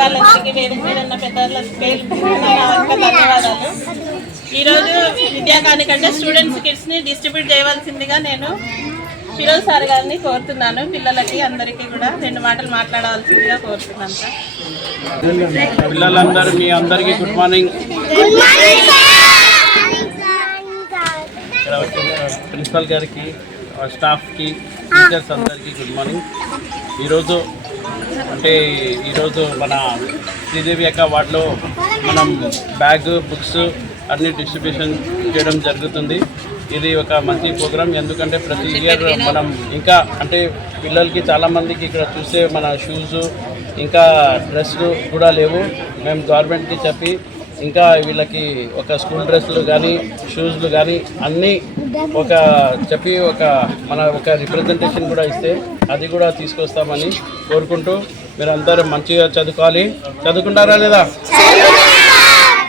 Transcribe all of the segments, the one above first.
వాళ్ళకి వేదిక మీద ఉన్న పెద్దవాళ్ళకి ధన్యవాదాలు. ఈరోజు విద్యాకాని కంటే స్టూడెంట్స్ కిట్స్ని డిస్ట్రిబ్యూట్ చేయవలసిందిగా నేను ఫిరోజ్ సార్ గారిని కోరుతున్నాను. పిల్లలకి అందరికీ కూడా 2 మాటలు మాట్లాడవలసిందిగా కోరుతున్నాను సార్. పిల్లలందరూ మీ అందరికీ గుడ్ మార్నింగ్. ప్రిన్సిపల్ గారికి, స్టాఫ్కి, టీచర్స్ అందరికీ గుడ్ మార్నింగ్. ఈరోజు మన శ్రీదేవి అక్క వార్డులో మనం బ్యాగ్, బుక్స్ అన్ని డిస్ట్రిబ్యూషన్ చేయడం జరుగుతుంది. ఇది ఒక మంచి ప్రోగ్రాం. ఎందుకంటే ప్రతి ఇయర్ మనం ఇంకా పిల్లలకి చాలామందికి ఇక్కడ చూస్తే మన షూస్ ఇంకా డ్రెస్లు కూడా లేవు. మేము గవర్నమెంట్కి చెప్పి ఇంకా వీళ్ళకి ఒక స్కూల్ డ్రెస్లు కానీ షూస్లు కానీ అన్నీ చెప్పి మన రిప్రజెంటేషన్ కూడా ఇస్తే అది కూడా తీసుకొస్తామని కోరుకుంటూ మీరందరూ మంచిగా చదువుకోవాలి. చదువుకుంటారా లేదా?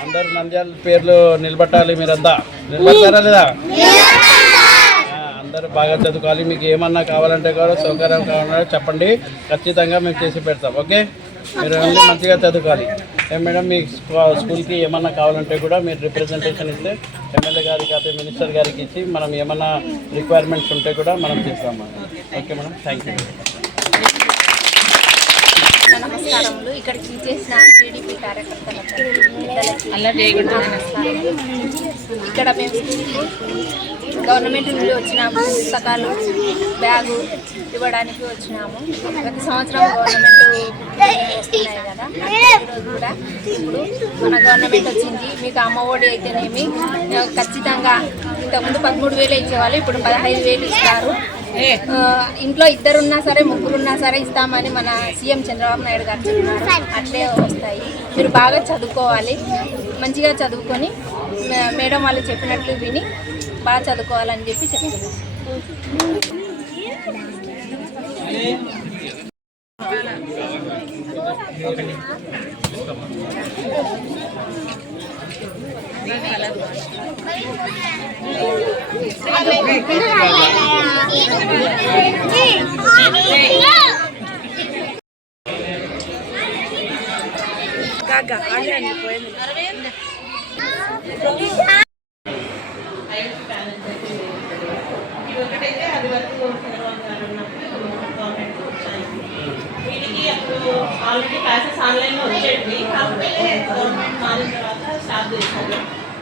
అందరూ నంద్యాల పేర్లు నిలబెట్టాలి. మీరంతా నిలబెడతారా లేదా? అందరూ బాగా చదువుకోవాలి. మీకు ఏమన్నా కావాలంటే కూడా సౌకర్యం కావాలంటే చెప్పండి, ఖచ్చితంగా మేము చేసి పెడతాం. ఓకే, మీరు అన్నీ మంచిగా చదువుకోవాలి. మేడం మీ స్కూల్కి ఏమన్నా కావాలంటే కూడా మీరు రిప్రజెంటేషన్ ఇస్తే ఎమ్మెల్యే గారికి అయితే మినిస్టర్ గారికి ఇచ్చి మనం ఏమన్నా రిక్వైర్మెంట్స్ ఉంటే కూడా మనం చేస్తాము. Okay madam, thank you. నమస్కారములు. ఇక్కడికి చేసిన టీడీపీ కార్యకర్తలకు ఇక్కడ మేము గవర్నమెంట్ నుండి వచ్చినాము. పుస్తకాలు, బ్యాగు ఇవ్వడానికి వచ్చినాము. ప్రతి సంవత్సరం గవర్నమెంట్ వస్తున్నాయి కదా, ఈరోజు కూడా ఇప్పుడు మన గవర్నమెంట్ వచ్చింది. మీకు అమ్మఒడి అయితేనేమి ఖచ్చితంగా ఇంతకుముందు 13,000 ఇచ్చేవాళ్ళు, ఇప్పుడు 15,000 ఇస్తారు. ఇంట్లో 2 ఉన్నా సరే 3 ఉన్నా సరే ఇస్తామని మన సీఎం చంద్రబాబు నాయుడు గారు చెప్తున్నారు. అట్లే వస్తాయి. మీరు బాగా చదువుకోవాలి, మంచిగా చదువుకొని మేడం వాళ్ళు చెప్పినట్లు విని బాగా చదువుకోవాలని చెప్పి చెప్తున్నారు. వీటికి అప్పుడు ఆల్రెడీ క్లాసెస్ ఆన్లైన్లో వచ్చేవి, కాకపోతే గవర్నమెంట్ మారిన తర్వాత స్టాప్ చేశారు.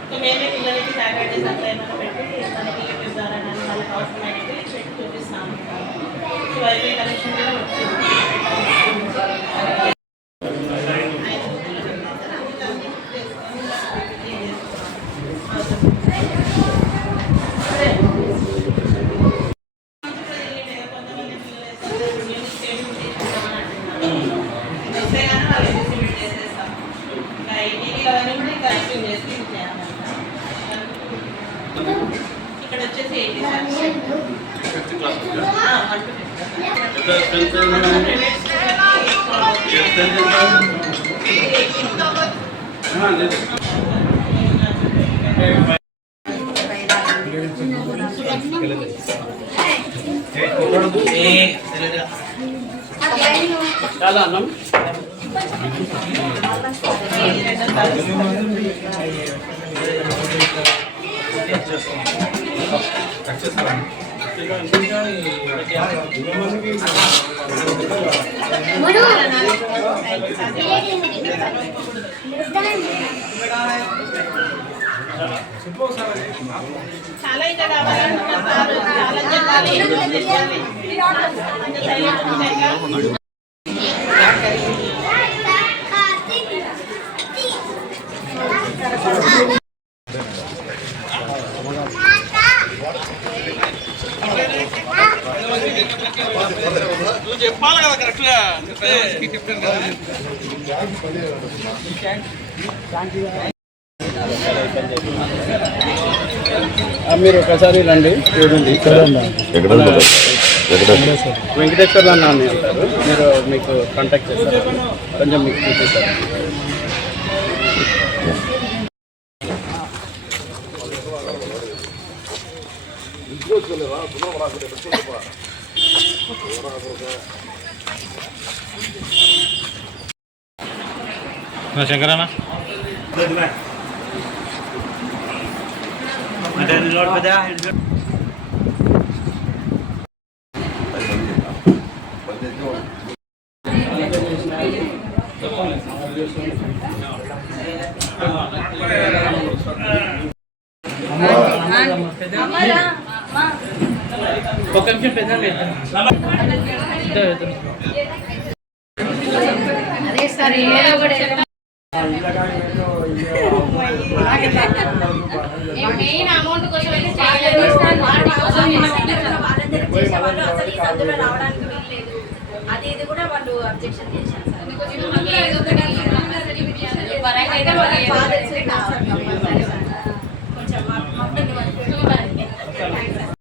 సో మేమే పిల్లలకి సాటర్డేస్ అట్లా పెట్టి మనకి యూట్యూబ్ ద్వారా కానీ వాళ్ళకి అవసరమైనవి పెట్టి చూపిస్తాము. సో వైఫై కనెక్షన్ కూడా వచ్చింది. ఇక్కడ వచ్చేసి 80 ఫిఫ్త్ క్లాస్ చాలా అన్నం చాలా ఇంకా కావాలంటున్నారు సార్ చాలా చెప్పాలి అంటే సైలెంట్ ఉంటాయి నువ్వు చెప్పాలి కదా కరెక్ట్గా మీరు ఒకసారి రండి చూడండి వెంకటేశ్వర అన్న అని అంటారు మీరు మీకు కాంటాక్ట్ చేస్తారు కొంచెం మీకు చూపిస్తారు శంకరన్న అంటే లోడ్ పెద్ద ఒక నిమిషం పెద్ద అదే సార్ మెయిన్ అమౌంట్ కోసం అయితే రావడానికి వీల్లేదు అది ఇది కూడా వాళ్ళు అబ్జెక్షన్ చేశారు సార్